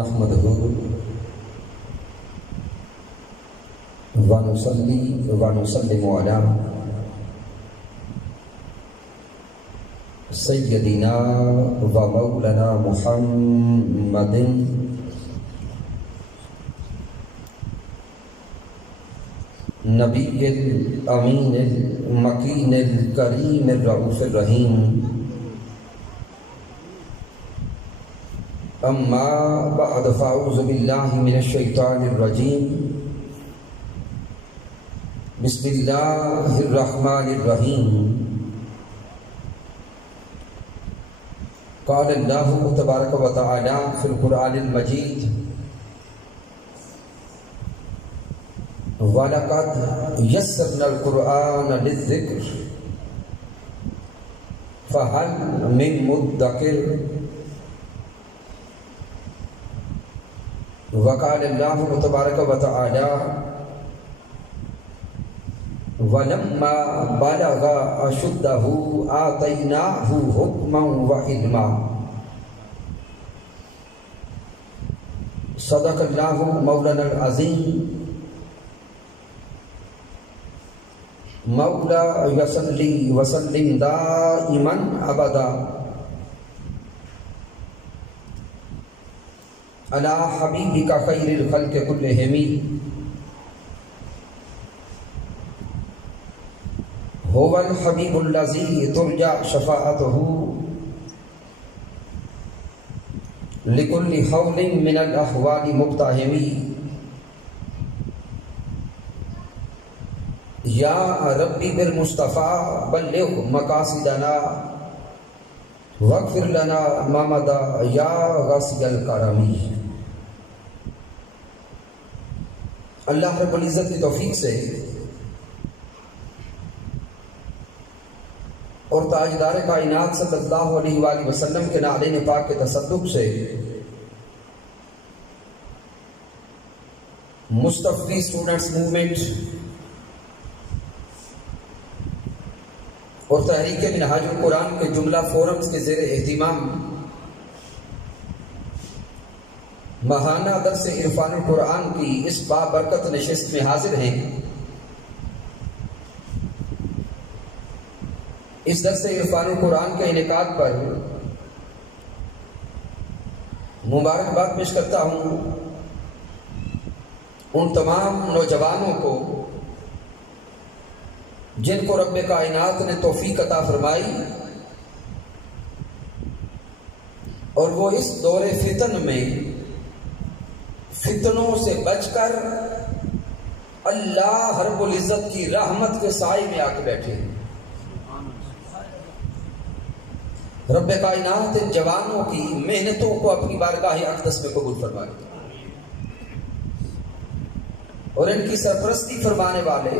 نحمده ونصلي ونسلم على سيدنا ومولانا محمد نبي الأمين المكين الكريم الرؤوف الرحيم. أما بعد فأعوذ بالله من الشيطان الرجيم. بسم الله الرحمن الرحيم. قال الله تبارك وتعالى في القرآن المجيد: وَلَقَدْ يَسَّرْنَا الْقُرْآنَ لِلذِّكْرِ فَهَلْ مِن مُدَّكِرٍ. وقال اللہ تبارک و تعالی: وَلَمَّا بَلَغَ أَشُدَّهُ آتَيْنَاهُ حُكْمًا وَعِلْمًا. صدق اللہ مولانا العظیم. مولا یصلی وسلم دائما ابدا علی حبیبک خیر الخلق کلہم هو الحبیب الذی ترجى شفاعته لکل حول من الاحوال مقتحم. یا ربی بالمصطفیٰ بلغ مقاصدنا واغفر لنا ما مضى یا غاصب الکرم. اللہ رب العزت کی توفیق سے اور تاجدار کائنات صلی اللہ علیہ وآلہ وسلم کے نعلین پاک کے تصدق سے مصطفی اسٹوڈنٹس موومنٹ اور تحریک منہاج القرآن کے جملہ فورمز کے زیر اہتمام ماہانہ درس عرفان القرآن کی اس بابرکت نشست میں حاضر ہیں. اس درس عرفان القرآن کے انعقاد پر مبارکباد پیش کرتا ہوں ان تمام نوجوانوں کو جن کو رب کائنات نے توفیق عطا فرمائی اور وہ اس دور فتن میں فتنوں سے بچ کر اللہ رب العزت کی رحمت کے سائے میں آ کے بیٹھے. رب کائنات ان جوانوں کی محنتوں کو اپنی بارگاہ اقدس میں قبول فرمائے اور ان کی سرپرستی فرمانے والے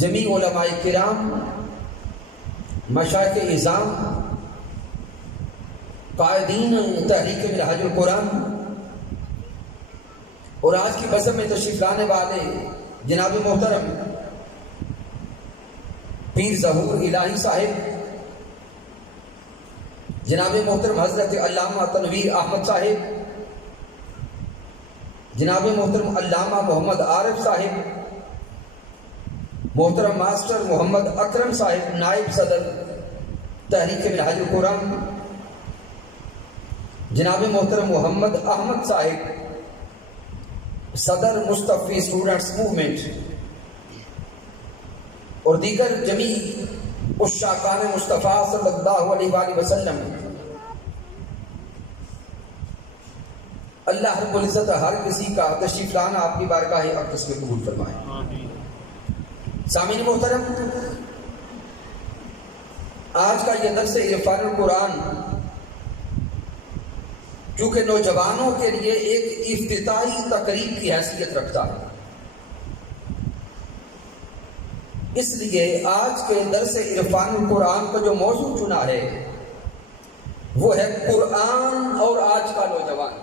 جمیع علماء کرام، مشائخ اعظام، قائدین تحریک منہاج القرآن اور آج کی بزم میں تشریف لانے والے جناب محترم پیر ظہور الہی صاحب، جناب محترم حضرت علامہ تنویر احمد صاحب، جناب محترم علامہ محمد عارف صاحب، محترم ماسٹر محمد اکرم صاحب نائب صدر تحریک منہاج القرآن، جناب محترم محمد احمد صاحب صدر مصطفی اسٹوڈنٹس موومنٹ اور دیگر جمیع عشاقان مصطفیٰ صلی اللہ علیہ وآلہ وسلم. اللہ رب العزت ہر کسی کا تشریف لانا آپ کی بارگاہ اقدس میں قبول فرمائے. سامعین محترم، آج کا یہ درس عرفان القرآن چونکہ نوجوانوں کے لیے ایک افتتاحی تقریب کی حیثیت رکھتا ہے، اس لیے آج کے درس عرفان القرآن کا جو موضوع چنا ہے وہ ہے قرآن اور آج کا نوجوان.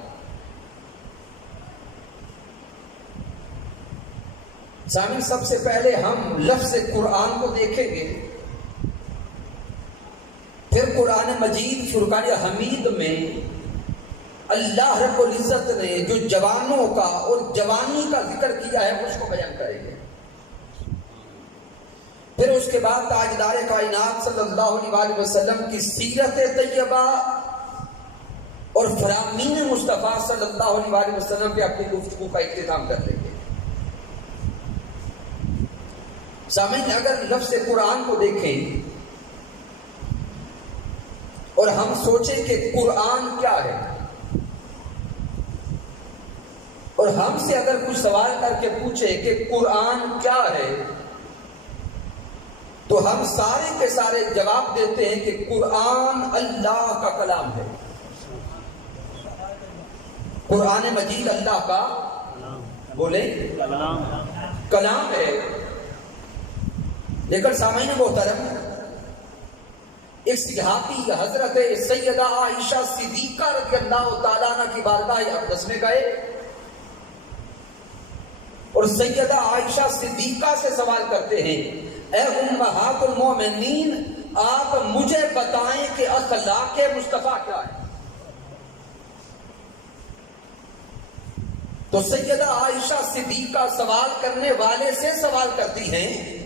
سامعین، سب سے پہلے ہم لفظ قرآن کو دیکھیں گے، پھر قرآن مجید فرقان حمید میں اللہ رب العزت نے جو جوانوں کا اور جوانی کا ذکر کیا ہے اس کو بیان کریں گے. پھر اس کے بعد تاجدار کائنات صلی اللہ علیہ وسلم کی سیرت طیبہ اور فرامین مصطفیٰ صلی اللہ علیہ وسلم پہ اپنی گفتگو کا اختتام کر لیں گے. سامعین، اگر لفظ قرآن کو دیکھیں اور ہم سوچیں کہ قرآن کیا ہے، اور ہم سے اگر کچھ سوال کر کے پوچھے کہ قرآن کیا ہے، تو ہم سارے کے سارے جواب دیتے ہیں کہ قرآن اللہ کا کلام ہے. قرآن مجید اللہ کا بولے کلام ہے. لیکن سامعین محترم، ایک صحابی حضرت سیدہ عائشہ صدیقہ رضی اللہ تعالیٰ عنہ کی بارگاہ اقدس میں گئے اور سیدہ عائشہ صدیقہ سے سوال کرتے ہیں، اے امہات المومنین، آپ مجھے بتائیں کہ اخلاق مصطفیٰ کیا ہے. تو سیدہ عائشہ صدیقہ سوال کرنے والے سے سوال کرتی ہیں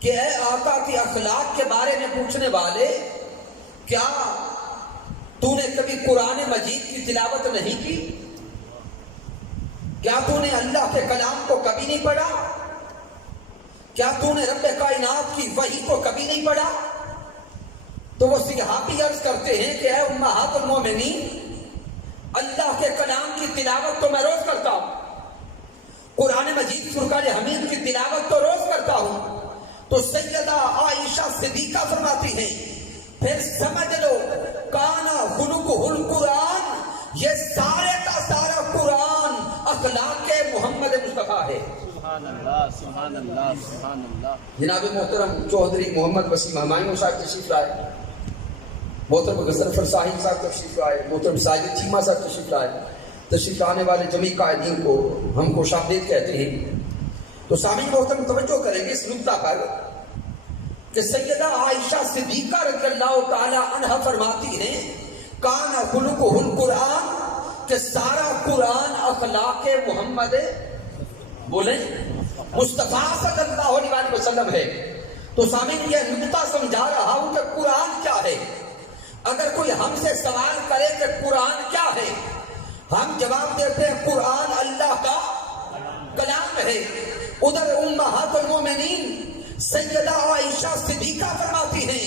کہ اے آقا کی اخلاق کے بارے میں پوچھنے والے، کیا تو نے کبھی قرآن مجید کی تلاوت نہیں کی؟ کیا تو نے اللہ کے کلام کو کبھی نہیں پڑھا؟ کیا تو نے رب کائنات کی وحی کو کبھی نہیں پڑھا؟ تو وہ صحابی عرض کرتے ہیں کہ اے امہات المومنین، اللہ کے کلام کی تلاوت تو میں روز کرتا ہوں، قرآن مجید فرقان حمید کی تلاوت تو روز کرتا ہوں. تو سیدہ عائشہ صدیقہ فرماتی ہیں، پھر سمجھ لو کانا خلقہ القرآن، یہ سارے کا سارا قرآن اخلاق محمد مصطفیٰ ہے. سبحان اللہ، سبحان اللہ، سبحان اللہ. جناب محترم چودھری محمد وسیم ہمایوں صاحب تشریف لائے، محترم غزنفر صاحب صاحب تشریف لائے، محترم ساجد چیمہ صاحب تشریف لائے. تشریف لانے والے جمعی قائدین کو ہم خوش آمدید کہتے ہیں. تو سامعین محترم توجہ کریں گے اس نقطہ پر کہ سیدہ عائشہ صدیقہ رضی اللہ تعالی عنہ فرماتی ہیں، کان خلقہ القرآن، کہ سارا قرآن اخلاق محمد بولیں مصطفیٰ صلی اللہ علیہ وسلم ہے. تو سامعین یہ نقطہ سمجھا رہا ہوں کہ قرآن کیا ہے. اگر کوئی ہم سے سوال کرے کہ قرآن کیا ہے، ہم جواب دیتے ہیں قرآن اللہ کا کلام ہے. ادھر امہات المومنین سیدہ عائشہ صدیقہ فرماتی ہیں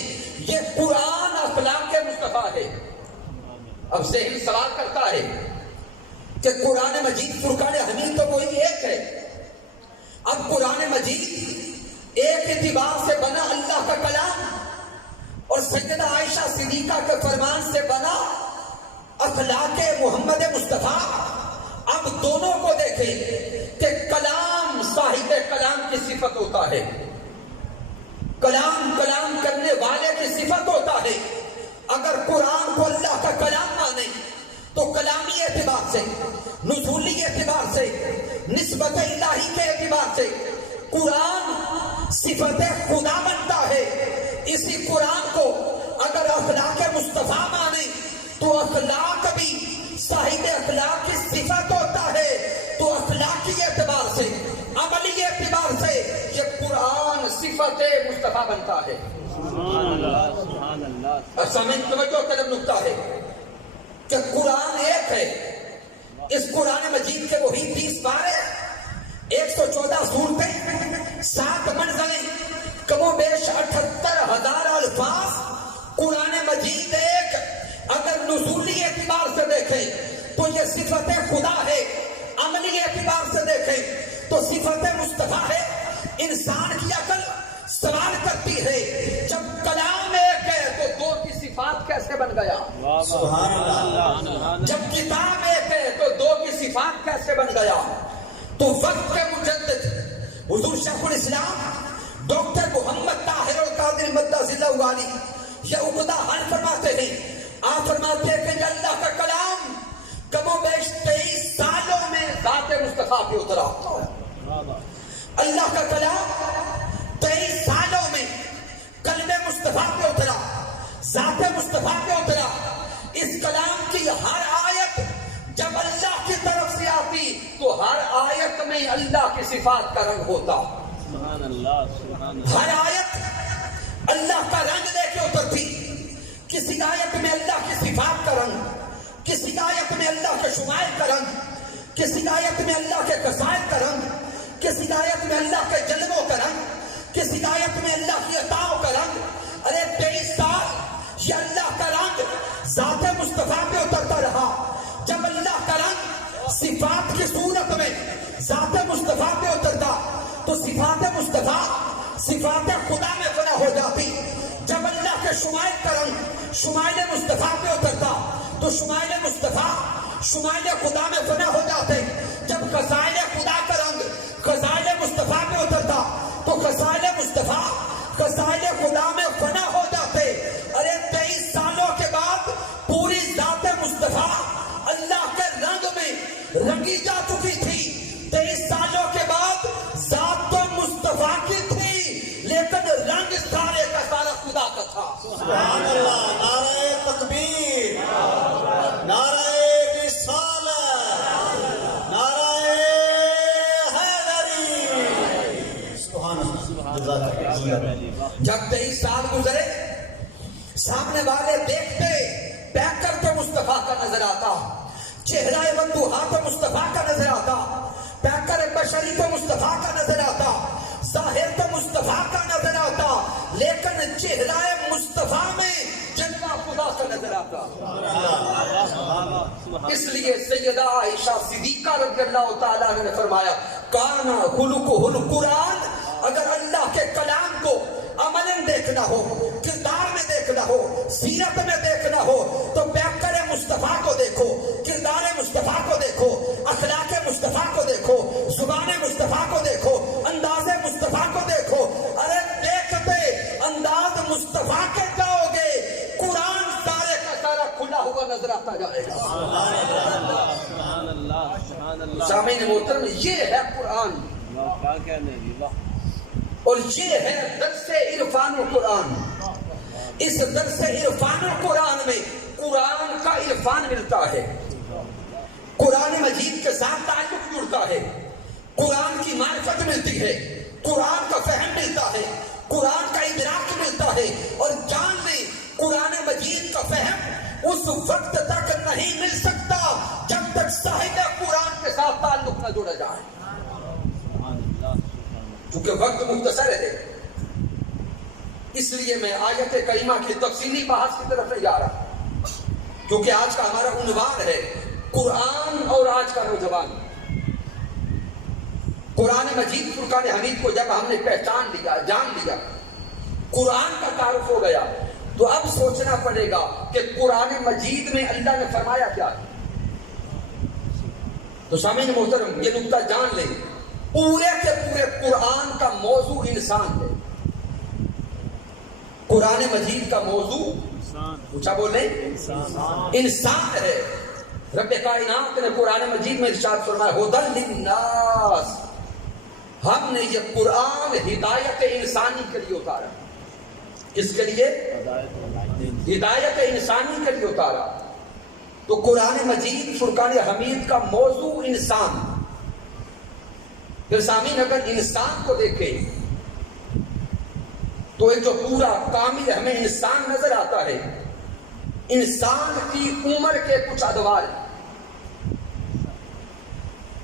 یہ قرآن اخلاق مصطفیٰ ہے. اب ذہن سوال کرتا ہے کہ قرآن مجید فرقان حمید تو وہی ایک ہے. اب قرآن مجید ایک اعتبار سے بنا اللہ کا کلام اور سیدہ عائشہ صدیقہ کے فرمان سے بنا اخلاق محمد مصطفیٰ. اب دونوں کو دیکھیں کہ کلام صاحب کلام کی صفت ہوتا ہے، کلام کلام کرنے والے کی صفت ہوتا ہے. اگر قرآن کو اللہ کا کلام مانے تو کلامی اعتبار سے، نزولی اعتبار سے، نسبت الہی کے اعتبار سے قرآن صفت خدا بنتا ہے. اسی قرآن کو اگر اخلاق مصطفیٰ مانے تو اخلاق بھی صاحب اخلاق کی صفت ہوتا ہے. تو اخلاقی اعتبار سے، عملی اعتبار سے یہ قرآن صفت مصطفیٰ بنتا ہے. سبحان اللہ، سبحان اللہ. سامعین توجہ کرم نقطہ ہے کہ قرآن ایک ہے. اس قرآن مجید کے وہی 30 پارے، 114 سورتیں، 7 منزلیں، کم و بیش 78,000 الفاظ. قرآن مجید ایک. اگر نزولی اعتبار سے دیکھیں تو یہ صفت خدا ہے، عملی اعتبار سے دیکھیں تو صفت مصطفیٰ ہے. انسان کی عقل سوال کرتی ہے جب کلام ایک ہے تو دو کی صفات کیسے بن گیا؟ سبحان اللہ. جب کتاب ایک ہے تو دو کی صفات کیسے بن گیا؟ تو وقت کے مجدد حضور شیخ الاسلام ڈاکٹر محمد طاہر القادری مدثر اللہ علیہ یہ عقدہ حل فرماتے ہیں. آپ فرماتے ہیں کہ یہ اللہ کا کلام کم و بیش 23 سالوں میں ذات مصطفیٰ پہ اترا. اللہ کا کلام 23 سالوں میں کلمہ مصطفیٰ پہ اترا، ذات مصطفیٰ پہ اترا. اس کلام کی ہر آیت آیت میں اللہ کی صفات کا رنگ ہوتا. سبحان اللہ سبحان اللہ. ہر آیت اللہ کا رنگ لے کے اترتی. کسی آیت میں اللہ کی صفات کا رنگ, کسی آیت میں اللہ کے شمائل کا رنگ, کسی آیت میں اللہ کے قصائد کا رنگ, کسی آیت میں اللہ کے جلووں کا رنگ, کسی آیت میں اللہ کی عطاؤں کا رنگ. ارے 23 سال یہ اللہ کا رنگ ذات مصطفیٰ پہ اترتا رہا. جب اللہ کا رنگ صفات کی صورت میں ذات مصطفیٰ پہ اترتا تو صفات مصطفیٰ صفات خدا میں فنا ہو جاتی. جب اللہ کے شمائل کا رنگ شمائل مصطفیٰ پہ اترتا تو شمائل مصطفیٰ شمائل خدا میں فنا ہو جاتے. جب خزائن خدا کا رنگ خزائن مصطفیٰ پہ اترتا تو خزائن مصطفیٰ خزائن خدا میں فنا ہو جاتے. ارے 23 سالوں کے بعد پوری ذات مصطفیٰ اللہ کے رنگ میں رنگی جا چکی تھی. 23 سالوں کے بعد ذات تو مصطفیٰ کی تھی لیکن رنگ سارے کا سارا خدا کا تھا. سبحان اللہ. نعرہ تکبیر, نعرہ رسالت, نعرہ حیدری. سبحان اللہ. جب 23 سال گزرے سامنے والے دیکھتے پیکر تو مصطفیٰ کا نظر آتا, چہرہ بندوہا تو مصطفیٰ کا نظر آتا, پیکر بشری تو مصطفیٰ کا نظر آتا, ظاہر تو مصطفیٰ کا نظر آتا, لیکن چہرہ مصطفیٰ میں جلوہ خدا کا نظر آتا. اس لیے سیدہ عائشہ صدیقہ رضی اللہ تعالیٰ نے فرمایا کانا خلقہ القرآن. اگر اللہ کے کلام کو عملاً دیکھنا ہو, کردار میں دیکھنا ہو, سیرت میں دیکھنا ہو تو پیکر مصطفیٰ کو دیکھو, کردار مصطفیٰ کو دیکھو, اخلاق مصطفیٰ کو دیکھو, زبان مصطفیٰ کو دیکھو, انداز مصطفیٰ کو دیکھو. ارے دیکھتے انداز مصطفیٰ کے جاؤ گے قرآن سارے کا سارا کھلا ہوا نظر آتا جائے گا. سبحان اللہ سبحان اللہ. سامعین محترم, یہ ہے قرآن کیا کہنے دی واہ. اور یہ ہے درس عرفان القرآن. اس درس عرفان القرآن میں قرآن کا عرفان ملتا ہے, قرآن مجید کے ساتھ تعلق جڑتا ہے, قرآن کی معرفت ملتی ہے, قرآن کا فہم ملتا ہے, قرآن کا ادراک ملتا ہے. اور جان لیں قرآن مجید کا فہم اس وقت تک نہیں مل سکتا جب تک صاحب قرآن کے ساتھ تعلق نہ جڑا جائے. چونکہ وقت مختصر ہے اس لیے میں آیت کریمہ کی تفصیلی بحث کی طرف نہیں جا رہا, کیونکہ آج کا ہمارا عنوان ہے قرآن اور آج کا نوجوان. قرآن مجید فرقان حمید کو جب ہم نے پہچان لیا, جان لیا, قرآن کا تعارف ہو گیا, تو اب سوچنا پڑے گا کہ قرآن مجید میں اللہ نے فرمایا کیا ہے. تو سامعین محترم یہ نقطہ جان لیں, پورے کے پورے قرآن کا موضوع انسان ہے. قرآن مجید کا موضوع اونچا بولیں انسان ہے. رب کائنات نے قرآن مجید میں ارشاد فرمایا ھدی للناس, ہم نے یہ قرآن ہدایت انسانی کے لیے اتارا. کس کے لیے؟ ہدایت انسانی کے لیے اتارا. تو قرآن مجید فرقان حمید کا موضوع انسان. پھر سامعین اگر انسان کو دیکھیں تو ایک جو پورا کامل ہمیں انسان نظر آتا ہے, انسان کی عمر کے کچھ ادوار,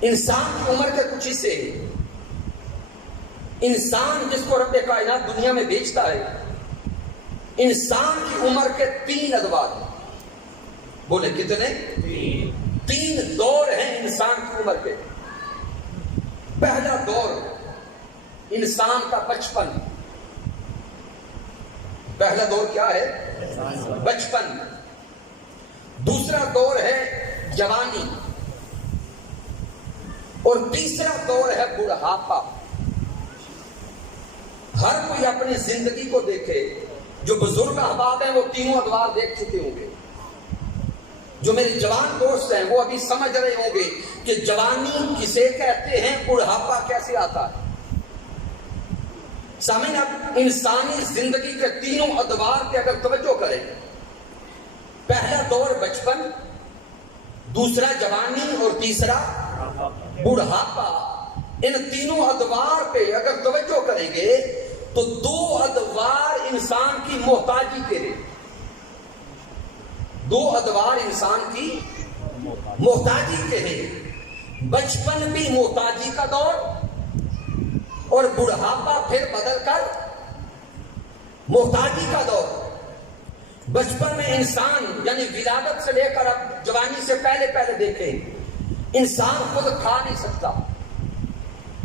انسان کی عمر کے کچھ حصے. انسان جس کو رب کائنات دنیا میں بیچتا ہے, انسان کی عمر کے 3 ادوار. بولے کتنے؟ 3 دور ہیں انسان کی عمر کے. پہلا دور انسان کا بچپن. پہلا دور کیا ہے؟ بچپن. دوسرا دور ہے جوانی, اور تیسرا دور ہے بڑھاپا. ہر کوئی اپنی زندگی کو دیکھے, جو بزرگ احباب ہیں وہ تینوں ادوار دیکھ چکے ہوں گے. جو میرے جوان دوست ہیں وہ ابھی سمجھ رہے ہوں گے کہ جوانی کسے کہتے ہیں, بڑھاپا کیسے آتا ہے. سامعین اب انسانی زندگی کے تینوں ادوار پہ اگر توجہ کریں, پہلا دور بچپن, دوسرا جوانی اور تیسرا بڑھاپا، ان تینوں ادوار پہ اگر توجہ کریں گے تو دو ادوار انسان کی محتاجی کے لیے، دو ادوار انسان کی محتاجی کے لیے، بچپن بھی محتاجی کا دور اور بڑھاپا پھر بدل کر محتاجی کا دور۔ بچپن میں انسان یعنی ولادت سے لے کر اب جوانی سے پہلے دیکھیں، انسان خود کھا نہیں سکتا،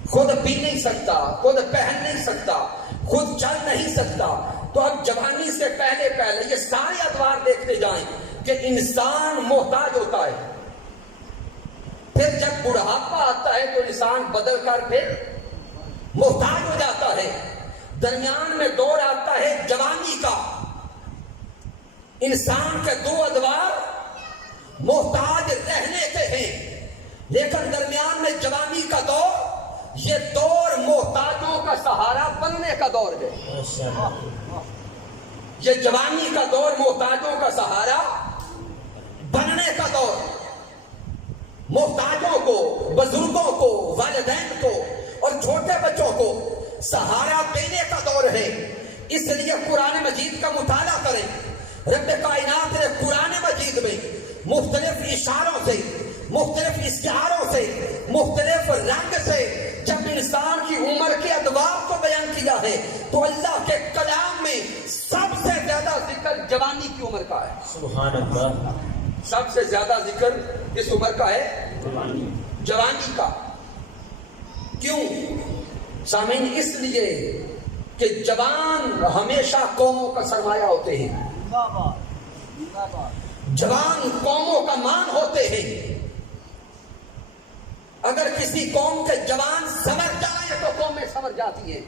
خود پی نہیں سکتا، خود پہن نہیں سکتا، خود چل نہیں سکتا۔ تو اب جوانی سے پہلے یہ سارے ادوار دیکھتے جائیں کہ انسان محتاج ہوتا ہے۔ پھر جب بڑھاپا آتا ہے تو انسان بدل کر پھر محتاج ہو جاتا ہے۔ درمیان میں دور آتا ہے جوانی کا۔ انسان کے دو ادوار محتاج رہنے کے ہیں، لیکن درمیان میں جوانی کا دور، یہ دور محتاجوں کا سہارا بننے کا دور ہے۔ یہ جوانی کا دور محتاجوں کا سہارا بننے کا دور، محتاجوں کو، بزرگوں کو، والدین کو اور چھوٹے بچوں کو سہارا دینے کا دور ہے۔ اس لیے قرآن مجید کا مطالعہ کریں۔ رب کائنات نے قرآن مجید میں مختلف اشاروں سے، مختلف استعاروں سے، مختلف رنگ سے جب انسان کی عمر کے ادوار کو بیان کیا ہے تو اللہ کے کلام میں سب سے زیادہ ذکر جوانی کی عمر کا ہے۔ سبحان اللہ۔ سب سے زیادہ ذکر کس عمر کا ہے؟ جوانی کا۔ کیوں سامعین؟ اس لیے کہ جوان ہمیشہ قوموں کا سرمایہ ہوتے ہیں، جوان قوموں کا مان ہوتے ہیں۔ اگر کسی قوم کے جوان سنور جائیں تو قومیں سنور جاتی ہیں،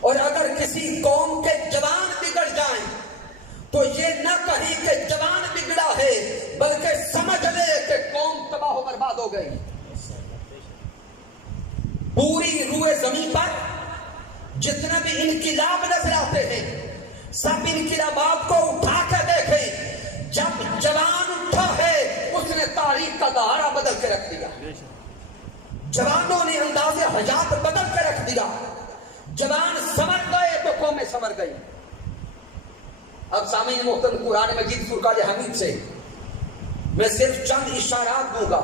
اور اگر کسی قوم کے جوان بگڑ جائیں تو یہ نہ کہیں کہ جوان بگڑا ہے، بلکہ سمجھ لے کہ قوم تباہ و برباد ہو گئی۔ پوری روئے زمین پر جتنے بھی انقلاب نظر آتے ہیں، سب انقلابات کو اٹھا کے دیکھیں، جب جوان اٹھا ہے اس نے تاریخ کا دہارا بدل کے رکھ دیا۔ جوانوں نے انداز حیات بدل کے رکھ دیا۔ جوان سمر گئے تو قومیں سمر گئی۔ اب سامعین محترم، قرآن مجید فرقان حمید سے میں صرف چند اشارات دوں گا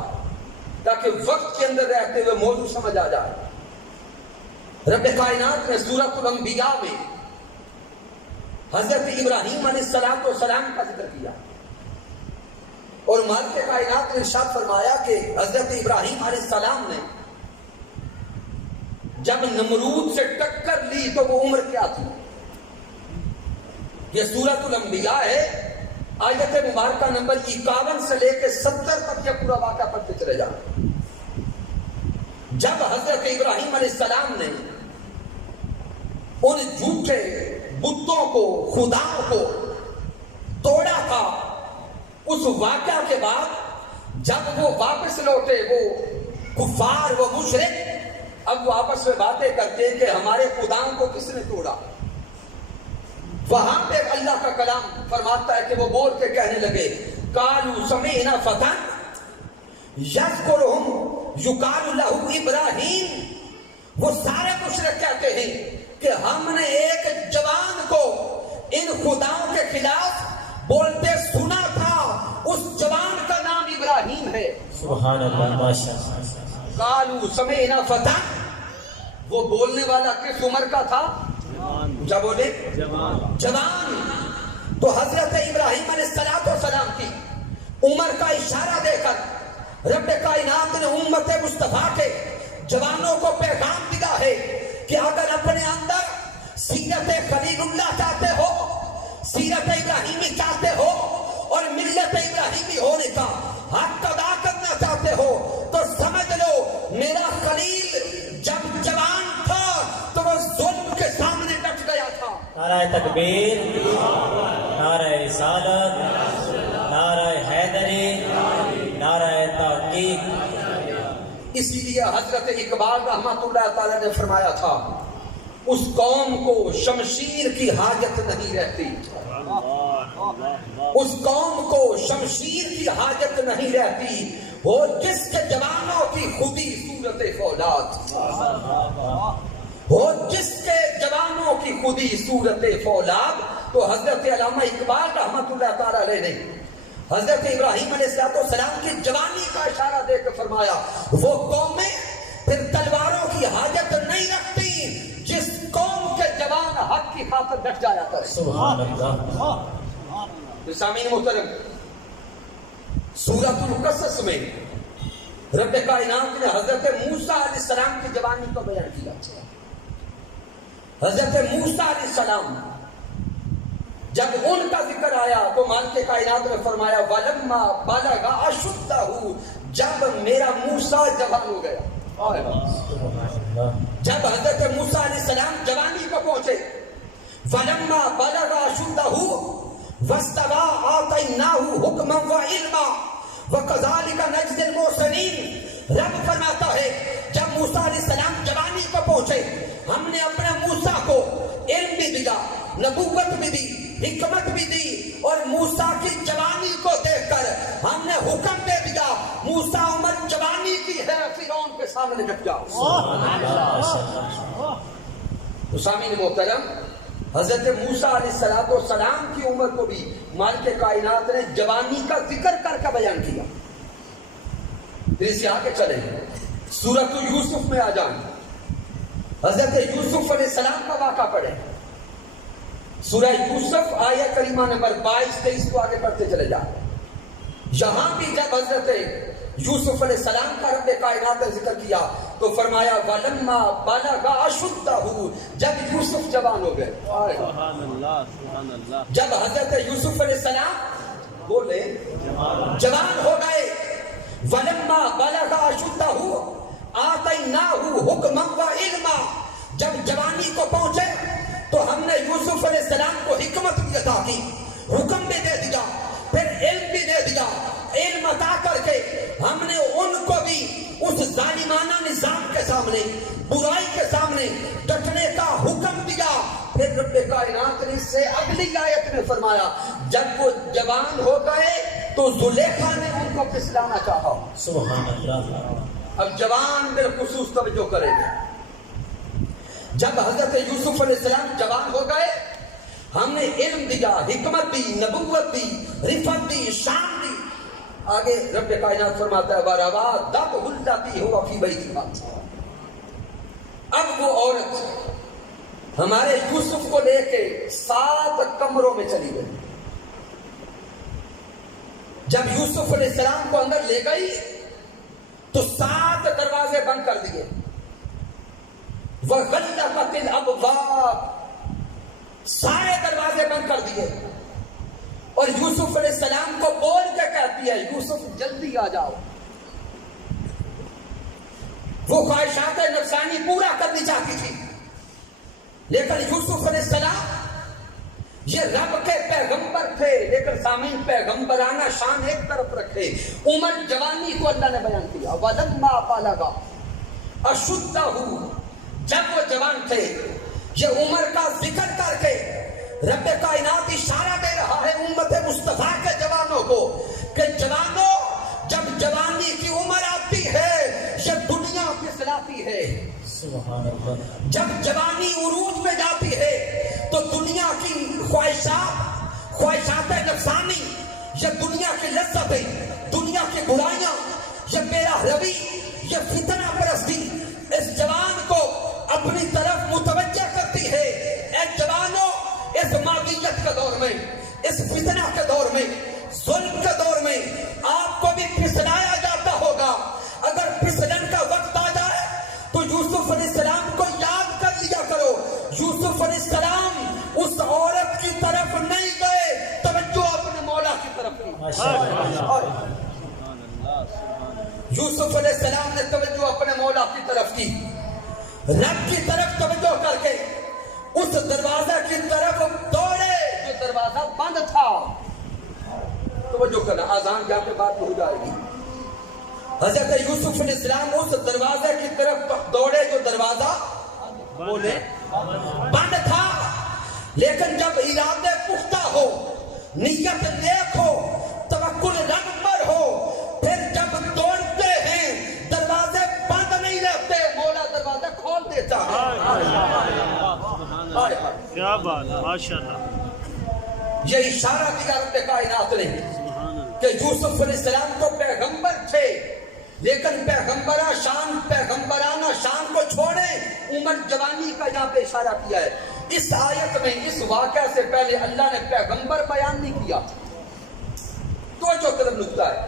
تاکہ وقت کے اندر رہتے ہوئے موضوع سمجھ آ جائے۔ رب کائنات نے سورۃ الانبیاء میں حضرت ابراہیم علیہ السلام کا ذکر کیا، اور مالک کائنات نے ارشاد فرمایا کہ حضرت ابراہیم علیہ السلام نے جب نمرود سے ٹکر لی تو وہ عمر کیا تھی؟ یہ سورۃ الانبیاء ہے، آیت مبارکہ نمبر 51 سے لے کے 70 تک یہ پورا واقعہ پڑھتے چلے جائیں۔ جب حضرت ابراہیم علیہ السلام نے ان جھوٹے بتوں کو، خداؤں کو توڑا تھا، اس واقعہ کے بعد جب وہ واپس لوٹے، وہ کفار، وہ مشرک، اب وہ آپس میں باتیں کرتے کہ ہمارے خداؤں کو کس نے توڑا۔ وہاں پہ اللہ کا کلام فرماتا ہے کہ وہ بول کے کہنے لگے، قالوا سمعنا فتى یذکرہم یقال لہ ابراہیم۔ وہ سارے مشرک کہتے ہیں کہ ہم نے ایک جوان کو ان خداؤں کے خلاف بولتے سنا تھا، اس جوان کا نام ابراہیم ہے۔ سبحان اللہ، ماشاءاللہ۔ قالوا سمعنا فتى، وہ بولنے والا کس عمر کا تھا؟ کیا بولے؟ جوان۔ تو حضرت ابراہیم علیہ السلام کی عمر کا اشارہ دے کر رب کائنات نے امت مصطفیٰ کے جوانوں کو پیغام دیا ہے کہ اگر اپنے اندر سیرت خلیل اللہ چاہتے ہو، سیرت ابراہیمی چاہتے ہو، اور ملت ابراہیمی ہونے کا حق ادا کرنا چاہتے ہو تو سمجھ لو میرا خلیل جب جوان تھا تو وہ ظلم کے سامنے ڈٹ گیا تھا۔ نعرہ تکبیر، نعرہ رسالت، نعرہ حیدری، نعرہ تحقیق۔ اسی لیے حضرت اقبال رحمۃ اللہ تعالی نے فرمایا تھا، اس قوم کو شمشیر کی حاجت نہیں رہتی، اس قوم کو شمشیر کی حاجت نہیں رہتی، ہو جس کے جوانوں کی خودی صورت فولاد، ہو جس کے جوانوں کی خودی صورت فولاد. تو حضرت علامہ اقبال رحمت اللہ تعالیٰ علیہ نے حضرت ابراہیم علیہ السلام کی جوانی کا اشارہ دے کے فرمایا وہ قومیں پھر تلواروں کی حاجت نہیں رکھتی جس قوم کے جوان حق کی خاطر ڈٹ جایا کرے. سبحان اللہ. سامعین محترم، سورۃ القصص میں رب کائنات نے حضرت موسیٰ علیہ السلام کی جوانی کو بیان کیا. حضرت موسیٰ علیہ السلام جب ان کا ذکر آیا تو مالک کائنات نے فرمایا وَلَمَّا بَلَغَ أَشُدَّهُ، جب میرا موسیٰ جوان ہو گیا. جب حضرت موسیٰ علیہ السلام جوانی کو پہنچے وَلَمَّا بَلَغَ أَشُدَّهُ وَاسْتَوَىٰ آتَيْنَاهُ حُکْمًا وَعِلْمًا وَكَذَٰلِكَ نَجْزِي الْمُحْسِنِينَ. رب فرماتا ہے جب موسیٰ علیہ السلام جوانی کو پہنچے ہم نے اپنے موسیٰ کو علم بھی دیا، نبوت بھی دی، حکمت بھی دی، اور موسیٰ کی جوانی کو دیکھ کر ہم نے حکم دے دیا موسیٰ عمر جوانی کی ہے فرعون کے سامنے ڈٹ جاؤ. تو سامعین محترم، حضرت موسیٰ علیہ السلام کی عمر کو بھی مالک کائنات نے جوانی کا ذکر کر کے بیان کیا. پھر اسے آگے چلیں سورۃ یوسف میں آ جائیں. حضرت یوسف علیہ السلام کا واقعہ پڑھیں. سورہ یوسف آیت کریمہ نمبر 22-23 کو آگے پڑھتے چلے جائیں. یہاں بھی جب حضرت یوسف علیہ السلام کا رب کائنات نے ذکر کیا تو فرمایا وَلَمَّا بَلَغَ أَشُدَّهُ، جب یوسف جوان ہو گئے. سبحان اللہ سبحان اللہ. جب حضرت یوسف علیہ السلام بولے جوان ہو گئے وَلَمَّا بَلَغَ أَشُدَّهُ آتَيْنَاهُ حُکْمًا وَعِلْمًا، جب جوانی کو پہنچے تو ہم نے یوسف علیہ السلام کو حکمت بھی عطا کی، حکم بھی دے دیا، پھر علم بھی دے دیا. علم عطا کر کے ہم نے ان کو بھی اس ظالمانہ نظام کے سامنے، برائی کے سامنے ڈٹنے کا حکم دیا. پھر رب کائنات نے اس سے اگلی آیت میں فرمایا جب وہ جوان ہو گئے تو زلیخا نے ان کو پھسلانا چاہا. سبحان اللہ. اب جوان بالخصوص توجہ کریں گے. جب حضرت یوسف علیہ السلام جوان ہو گئے ہم نے علم دیا، حکمت دی، نبوت دی، رفت دی، شان دی. آگے رب کائنات فرماتا ہے وَرَوَادَتْهُ الَّتِي هُوَ فِي بَيْتِهَا. اب وہ عورت ہمارے یوسف کو لے کے 7 کمروں میں چلی گئی. جب یوسف علیہ السلام کو اندر لے گئی تو 7 دروازے بند کر دیے. وَغَلَّقَتِ الْأَبْوَابَ، سارے دروازے بند کر دیے. اور یوسف علیہ السلام کو بول کے کہتی ہے یوسف جلدی آ جاؤ. وہ خواہشات نفسانی پورا کرنی چاہتی تھی لیکن یوسف علیہ السلام یہ رب کے پیغمبر تھے، لیکن سامعین پیغمبرانہ شان ایک طرف رکھے، عمر جوانی کو اللہ نے بیان کیا. وَلَمَّا بَلَغَ أَشُدَّهُ، جب وہ جوان تھے. یہ عمر کا ذکر کر کے رب کائنات اشارہ دے رہا ہے امت مصطفیٰ کے جوانوں کو کہ جوانوں جب جوانی کی عمر آتی ہے یہ دنیا پھسلاتی ہے. سبحان اللہ. جب جوانی عروج میں جاتی ہے تو دنیا کی خواہشات نفسانی، یہ دنیا کی لذتیں، دنیا کی برائیاں، یہ میرا روی، یہ فتنہ پرستی اس جوان کو اپنی طرف متوجہ کرتی ہے. اے جوانوں، اس مادیت کے دور میں، اس فتنہ کے دور میں، ظلم کے دور میں آپ کو بھی پھسلایا جاتا ہوگا. اگر پھسلن کا وقت آ جائے تو یوسف علیہ السلام کو یاد کر لیا کرو. یوسف علیہ السلام اس عورت کی طرف نہیں گئے، توجہ اپنے مولا کی طرف کی. یوسف علیہ السلام نے توجہ اپنے مولا کی طرف کی، رب کی طرف توجہ کر کے اس دروازہ کی طرف دوڑے جو دروازہ بند تھا. توجہ کرنا، آذان جا کے بات ہو جائے گی. حضرت یوسف علیہ السلام اس دروازے کی طرف دوڑے جو دروازہ بولے بند تھا. لیکن جب ارادے پختہ ہو، نیت نیک ہو، توکل رب پر ہو، پھر جب دوڑ کیا بات ہے، ماشاءاللہ یہ اشارہ دیا رب کائنات نے کہ یوسف علیہ السلام تو پیغمبر تھے، لیکن پیغمبرانہ شان کو چھوڑے عمر جوانی کا یہاں پہ اشارہ کیا ہے۔ اس آیت میں اس واقعہ سے پہلے اللہ نے پیغمبر بیان نہیں کیا، تو جو طرف نکتا ہے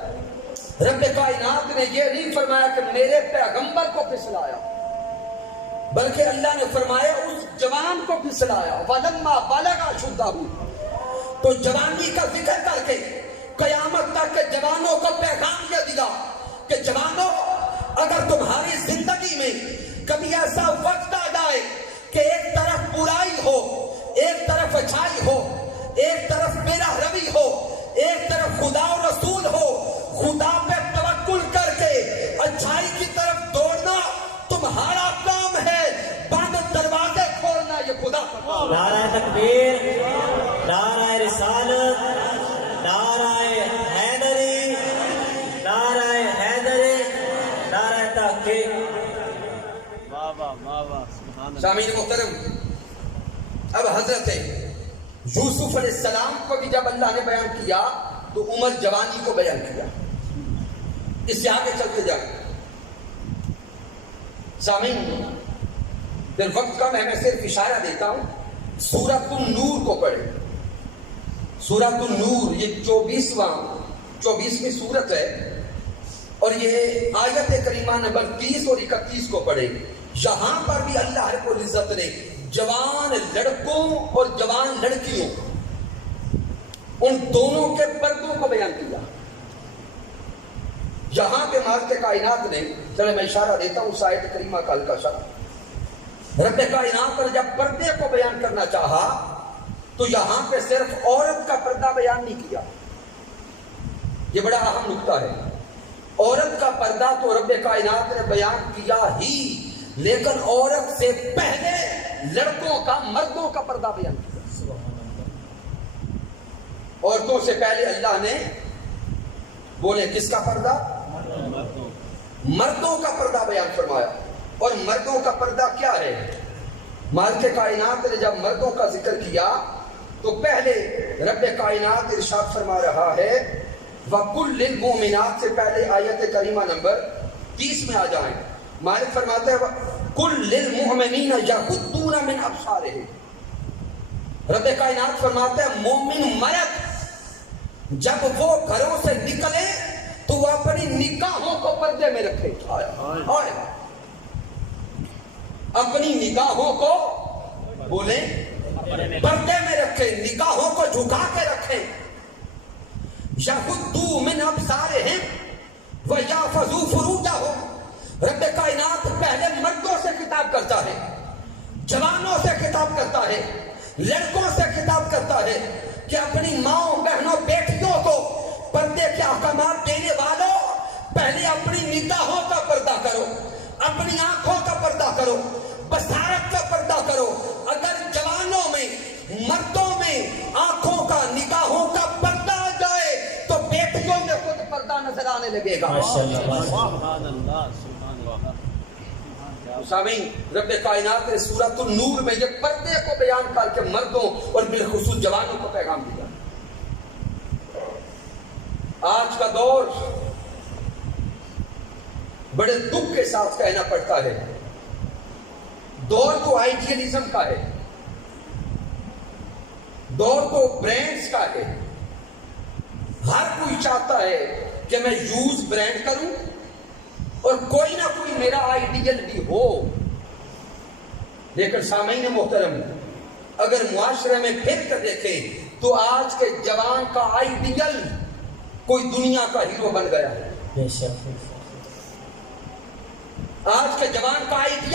رب کائنات نے یہ نہیں فرمایا کہ میرے پیغمبر کو پھسلایا، بلکہ اللہ نے فرمایا اس جوان کو پھسلایا۔ وَلَمَّا بَلَغَ أَشُدَّهُ، تو جوانی کا ذکر کر کے قیامت تک کے جوانوں کو پیغام یہ دیا کہ جوانوں، اگر تمہاری زندگی میں کبھی ایسا وقت آ جائے کہ ایک طرف برائی ہو، ایک طرف اچھائی ہو، ایک طرف میرا روی ہو، ایک طرف خدا و رسول ہو، خدا پہ توکل کر کے اچھائی کی طرف دوڑنا تمہارا کام ہے، بند دروازے کھولنا یہ خدا کا کام ہے۔ نعرہ تکبیر، نعرہ رسالت، نعرہ حیدری، نعرہ حیدری، نعرہ تحقیق۔ واہ واہ واہ واہ، سبحان اللہ۔ سامعین محترم، اب حضرت یوسف علیہ السلام کو بھی جب اللہ نے بیان کیا تو عمر جوانی کو بیان کیا۔ اس سے آگے چلتے جائیں سامعین، پھر وقت کم ہے، میں صرف اشارہ دیتا ہوں، سورۃ النور کو پڑھیں۔ سورۃ النور یہ 24ویں سورت ہے، اور یہ آیت کریمہ نمبر 30 اور 31 کو پڑھیں۔ یہاں پر بھی اللہ رب العزت نے جوان لڑکوں اور جوان لڑکیوں ان دونوں کے پردوں کو بیان کیا۔ یہاں پہ مالک کائنات نے، چلے میں اشارہ دیتا ہوں اس آیت کریمہ کا ہلکا سا، رب کائنات نے جب پردے کو بیان کرنا چاہا تو یہاں پہ صرف عورت کا پردہ بیان نہیں کیا۔ یہ بڑا اہم نکتہ ہے، عورت کا پردہ تو رب کائنات نے بیان کیا ہی، لیکن عورت سے پہلے لڑکوں کا، مردوں کا پردہ بیان کیا۔ عورتوں سے پہلے اللہ نے بولے کس کا پردہ؟ مردوں کا پردہ بیان فرمایا۔ اور مردوں کا پردہ کیا ہے؟ مالک کائنات نے جب مردوں کا ذکر کیا تو پہلے رب کائنات ارشاد فرما رہا ہے وَقُلْ لِلْمُؤْمِنَاتِ سے پہلے آیت کریمہ نمبر 30 میں آ جائیں۔ مالک فرماتا ہے قُلْ لِلْمُؤْمِنِينَ يَغُضُّونَ مِنْ أَبْصَارِهِمْ، رب کائنات فرماتا ہے مومن مرد جب وہ گھروں سے نکلے تو وہ اپنی نگاہوں کو پردے میں رکھے، اپنی نگاہوں کو بولیں پردے میں رکھے، نگاہوں کو جھکا کے رکھیں۔ یغضوا من ابصارہم ویحفظوا فروجہم، رب کائنات پہلے مردوں سے خطاب کرتا ہے، جوانوں سے خطاب کرتا ہے، لڑکوں سے خطاب کرتا ہے کہ اپنی ماں، بہنوں، بیٹیوں کو پردے کے احکامات دینے والوں پہلے اپنی نگاہوں کا پردہ کرو، اپنی آنکھوں کا پردہ کرو، بصارت کا پردہ کرو۔ اگر جوانوں میں، مردوں میں آنکھوں کا، نگاہوں کا پردہ آ جائے تو بیٹیوں میں خود پردہ نظر آنے لگے گا۔ ماشاءاللہ، ماشاءاللہ۔ سبحان اللہ، سبحان اللہ۔ سامعین، رب کائنات نے سورۃ النور میں یہ پردے کو بیان کر کے مردوں اور بالخصوص جوانوں کو پیغام دیا۔ آج کا دور بڑے دکھ کے ساتھ کہنا پڑتا ہے، دور تو آئیڈیلزم کا ہے، دور تو برانڈز کا ہے۔ ہر کوئی چاہتا ہے کہ میں یوز برانڈ کروں اور کوئی نہ کوئی میرا آئیڈیل بھی ہو۔ لیکن سامعین محترم، اگر معاشرے میں پھر کر دیکھیں تو آج کے جوان کا آئیڈیل کوئی دنیا کا ہیرو بن گیا ہے۔ بے شک۔ آج کے جوان کا آئیڈیل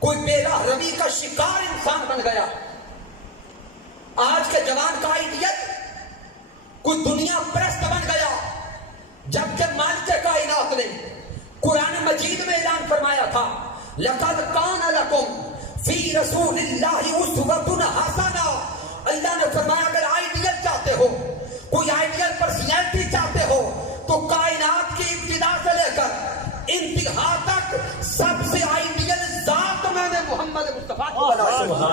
کوئی بے راہ روی کا شکار انسان بن گیا۔ آج کے جوان کا آئیڈیل کوئی دنیا پرست بن گیا، جبکہ مالک کائنات نے قرآن مجید میں اعلان فرمایا تھا لَقَدْ كَانَ لَكُمْ فِي رَسُولِ اللَّهِ أُسْوَةٌ حَسَنَةٌ۔ اللہ نے فرمایا اگر آئیڈیل چاہتے ہو، کوئی آئیڈیل پرسنالٹی چاہتے ہو تو کائنات کی ابتدا سے لے کر انتہا تک سب سے آئیڈیل مصطفیٰ کو بنا سکتا.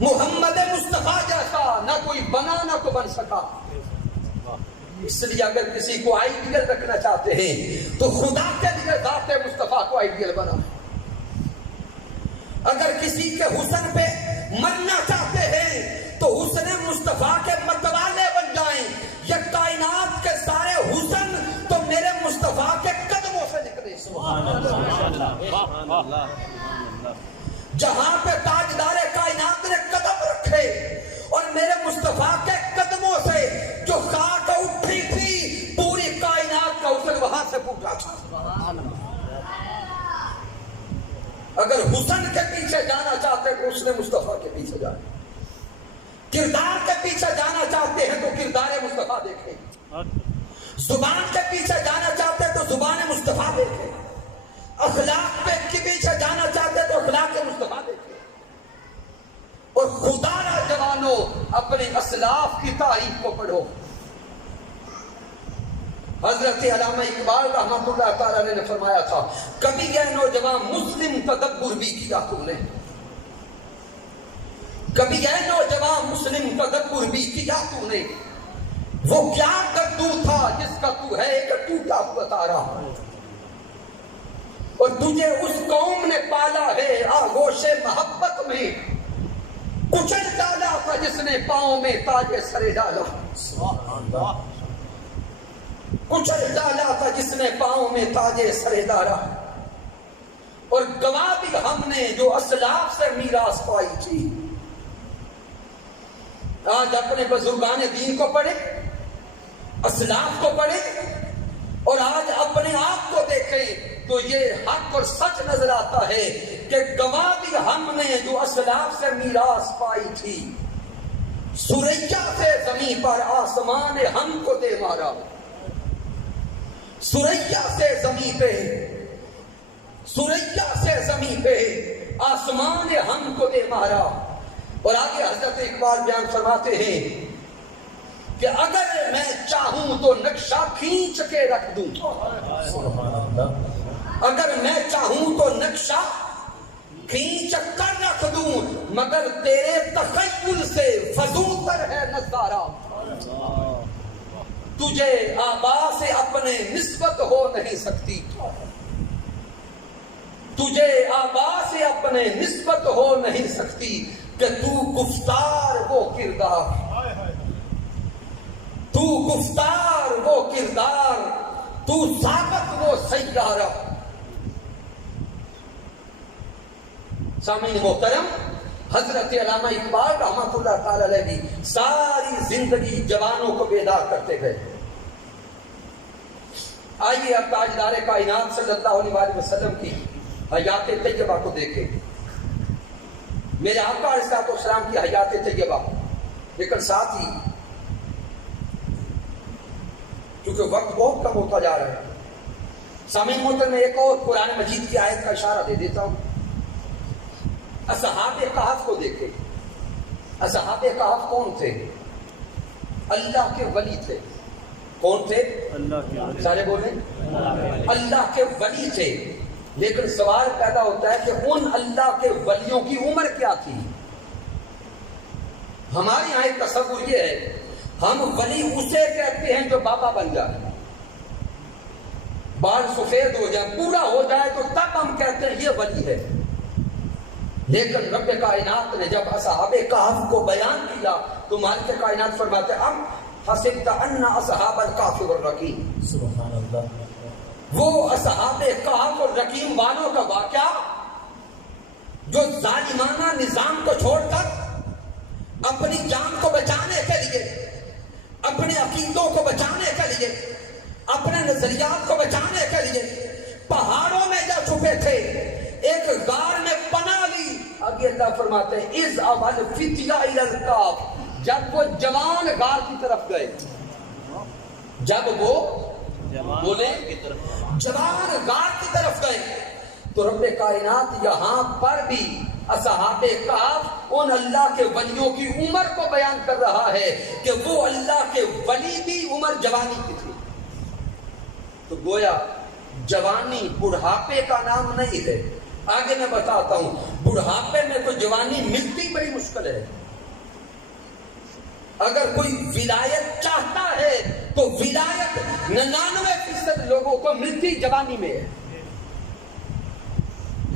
محمد مصطفیٰ جیسا نہ کوئی بنا نہ کوئی بن سکا. اس لیے اگر کسی کو آئیڈیل رکھنا چاہتے ہیں تو خدا کے لیے ذات مصطفیٰ کو آئیڈیل بنا. اگر کسی کے حسن پہ مرنا چاہتے ہیں تو حسن مصطفیٰ کے متوالے بن جائیں. یہ کائنات کے سارے حسن تو میرے مصطفیٰ کے قدموں سے نکلے. جہاں پہ تاجدار کائنات نے قدم رکھے اور میرے مصطفیٰ کے قدموں سے جو خاک اٹھی تھی پوری کائنات کا حسن وہاں سے پوچھا تھا. اگر حسن کے پیچھے جانا چاہتے ہیں تو حسن مصطفیٰ کے پیچھے جائیں. کردار کے پیچھے جانا چاہتے ہیں تو کردار مصطفیٰ دیکھیں. زبان کے پیچھے جانا چاہتے ہیں تو زبان مصطفیٰ دیکھیں. اخلاق کے پیچھے جانا چاہتے ہیں تو اخلاق مصطفیٰ دیکھیں. اور خدا را جوانوں اپنے اسلاف کی تاریخ کو پڑھو. حضرت علامہ اقبال رحمۃ اللہ تعالی نے فرمایا تھا کبھی یہ نوجوان مسلم تدبر بھی کیا تم نے. کبھی یہ نوجوان مسلم تدبر بھی کیا تم نے. وہ کیا کدو تھا جس کا تو ہے ایک ٹوٹا ہوا تارا. اور تجھے اس قوم نے پالا ہے آغوش محبت میں. کچل ڈالا تھا جس نے پاؤں میں تاج سرے ڈالا. کچل ڈالا تھا جس نے پاؤں میں تاج سرے ڈالا. اور گواہ بھی ہم نے جو اسلاف سے میراث پائی تھی. آج اپنے بزرگان دین کو پڑھے, اسلاف کو پڑھے اور آج اپنے آپ کو دیکھیں تو یہ حق اور سچ نظر آتا ہے کہ گواہ بھی ہم نے جو اسلاف سے میراث پائی تھی. سریا سے زمین پر آسمان ہم کو دے مارا. سریا سے زمین پہ, سریا سے زمین پہ آسمان ہم کو دے مارا. اور آگے حضرت اقبال بیان فرماتے ہیں کہ اگر میں چاہوں تو نقشہ کھینچ کے رکھ دوں. اگر میں چاہوں تو نقشہ کھینچ کر رکھ دوں مگر تیرے تخیل سے فضول ہے نظارہ. تجھے آبا سے اپنے نسبت ہو نہیں سکتی. تجھے آبا سے اپنے نسبت ہو نہیں سکتی کہ تو گفتار وہ کردار. تو گفتار وہ کردار, تو ثابت وہ سیارہ. سامعین محترم, حضرت علامہ اقبال رحمۃ اللہ تعالی علیہ بھی ساری زندگی جوانوں کو بیدار کرتے گئے. آئیے اب تاجدار کائنات صلی اللہ علیہ وسلم کی حیات طیبہ کو دیکھیں. میرے آقا علیہ السلام کی حیات طیبہ, لیکن ساتھ ہی کیونکہ وقت بہت کم ہوتا جا رہا ہے, سامعین محترم میں ایک اور قرآن مجید کی آیت کا اشارہ دے دیتا ہوں. اصحاب کہف کو دیکھیں. اصحاب کہف کون تھے؟ اللہ کے ولی تھے. کون تھے؟ اللہ کے سارے بولیں اللہ کے ولی تھے. لیکن سوال پیدا ہوتا ہے کہ ان اللہ کے ولیوں کی عمر کیا تھی؟ ہمارے یہاں ایک تصور یہ ہے, ہم ولی اسے کہتے ہیں جو بابا بن جائے, بال سفید ہو جائے, پورا ہو جائے تو تب ہم کہتے ہیں یہ ولی ہے. لیکن رب کائنات نے جب اصحاب کہف کو بیان کیا تو مالک کائنات فرماتے ہیں ام حسبت ان اصحاب الکہف والرقیم. سبحان اللہ. وہ اصحاب کہف اور رقیم والوں کا واقعہ جو ظالمانہ نظام کو چھوڑ کر اپنی جان کو بچانے کے لیے, اپنے عقیدوں کو بچانے کے لیے, اپنے نظریات کو بچانے کے لیے پہاڑوں میں جا چھپے تھے, ایک غار میں پناہ لی. آگے اللہ فرماتے ہیں اذ اول فتیہ الی الکہف, جب وہ جوان غار کی طرف گئے, جب وہ بولے جوان غار کی طرف گئے تو رب کائنات یہاں پر بھی اصحاب کہف ان اللہ کے ولیوں کی عمر کو بیان کر رہا ہے کہ وہ اللہ کے ولی بھی عمر جوانی کی تھی. تو گویا جوانی بڑھاپے کا نام نہیں ہے. آگے میں بتاتا ہوں، بڑھاپے میں تو جوانی ملتی بڑی مشکل ہے. اگر کوئی ولایت چاہتا ہے تو ولایت 99% لوگوں کو ملتی جوانی میں ہے.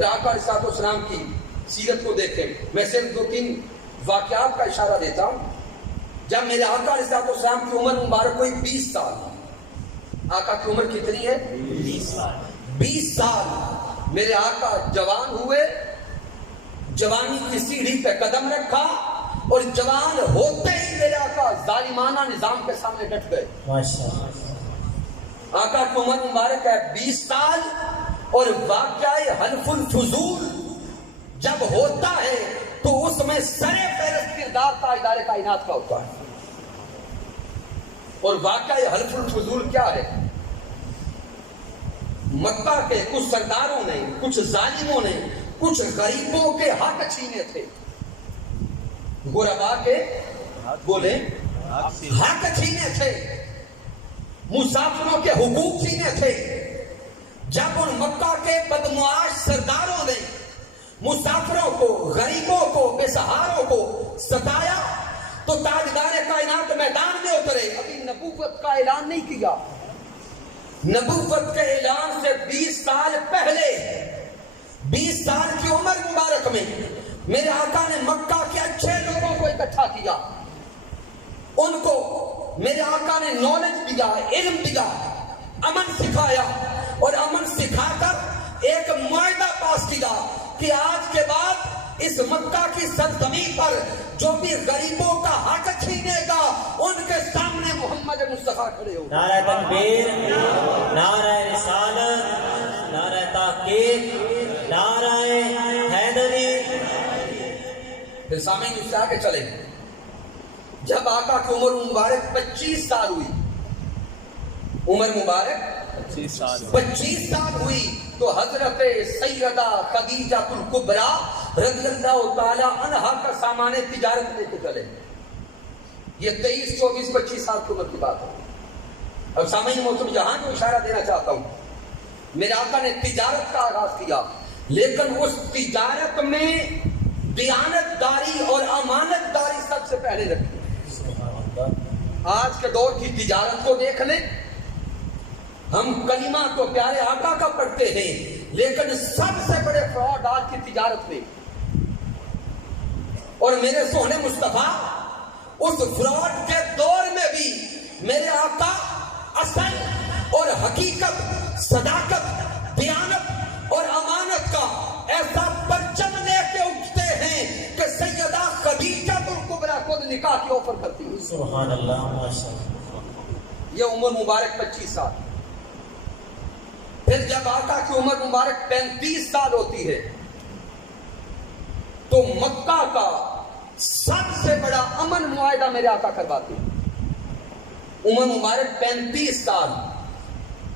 آقا علیہ الصلوۃ والسلام کی سیرت کو دیکھیں. میں صرف 2-3 واقعات کا اشارہ دیتا ہوں. جب میرے آقا علیہ الصلوۃ والسلام کی عمر مبارک ہوئی 20 سال. آقا کی عمر کتنی ہے؟ 20 سال. میرے آقا جوان ہوئے، جوانی کی سیڑھی پہ قدم رکھا، اور جوان ہوتے ہی میرے آقا ظالمانہ نظام کے سامنے ڈٹ گئے. آقا کی عمر مبارک ہے 20 سال. اور واقعہ حلف الفضول جب ہوتا ہے تو اس میں سر فہرست کردار تاجدار کائنات کا ہوتا ہے. اور واقعہ حلف الفضول کیا ہے؟ مکہ کے کچھ سرداروں نے، کچھ ظالموں نے کچھ غریبوں کے حق چھینے تھے. غربا کے بولے حق چھینے تھے، مسافروں کے حقوق چھینے تھے. جب ان مکہ کے بدمعاش سرداروں نے مسافروں کو، غریبوں کو، بے سہاروں کو ستایا تو تاجدار کائنات میدان میں اترے. ابھی نبوت کا اعلان نہیں کیا. نبوت کے اعلان سے 20 سال پہلے، 20 سال کی عمر مبارک میں میرے آقا نے مکہ کے اچھے لوگوں کو اکٹھا کیا. ان کو میرے آقا نے نالج دیا، علم دیا، امن سکھایا، اور امن سکھا کر ایک معاہدہ پاس کیا کہ آج کے بعد اس مکہ کی سرزمین پر جو بھی غریبوں کا حق چھینے گا ان کے سامنے محمد مصطفیٰ کھڑے ہو. نعرہ تکبیر، نعرہ رسالت، نعرہ تحقیق، نعرہ حیدری. پھر سامعین اس سے آگے چلیں. جب آقا کی عمر مبارک 25 سال ہوئی، عمر مبارک 25 سال ہوئی تو حضرت سیدہ خدیجہ الکبریٰ رضی اللہ تعالی عنہا کا سامان تجارت لے کے چلے. یہ 23, 24, 25 سال کی عمر کی بات ہے. اب سامعین محترم جہاں کو اشارہ دینا چاہتا ہوں، میرے آقا نے تجارت کا آغاز کیا، لیکن اس تجارت میں دیانت داری اور امانت داری سب سے پہلے رکھی. آج کے دور کی تجارت کو دیکھ لیں. ہم کلمہ تو پیارے آقا کا پڑھتے ہیں، لیکن سب سے بڑے فراڈ آج کی تجارت میں. اور میرے سونے مصطفیٰ اس فراڈ کے دور میں بھی میرے آقا اصل اور حقیقت، صداقت، دیانت اور امانت کا ایسا پرچم لے کے اٹھتے ہیں کہ سیدہ خدیجہ الکبریٰ خود نکاح کی آفر کرتی ہے. سبحان اللہ، ماشاءاللہ. یہ عمر مبارک 25 سال. پھر جب آقا کی عمر مبارک 35 سال ہوتی ہے تو مکہ کا سب سے بڑا امن معاہدہ میرے آقا کرواتے ہیں. عمر مبارک 35 سال.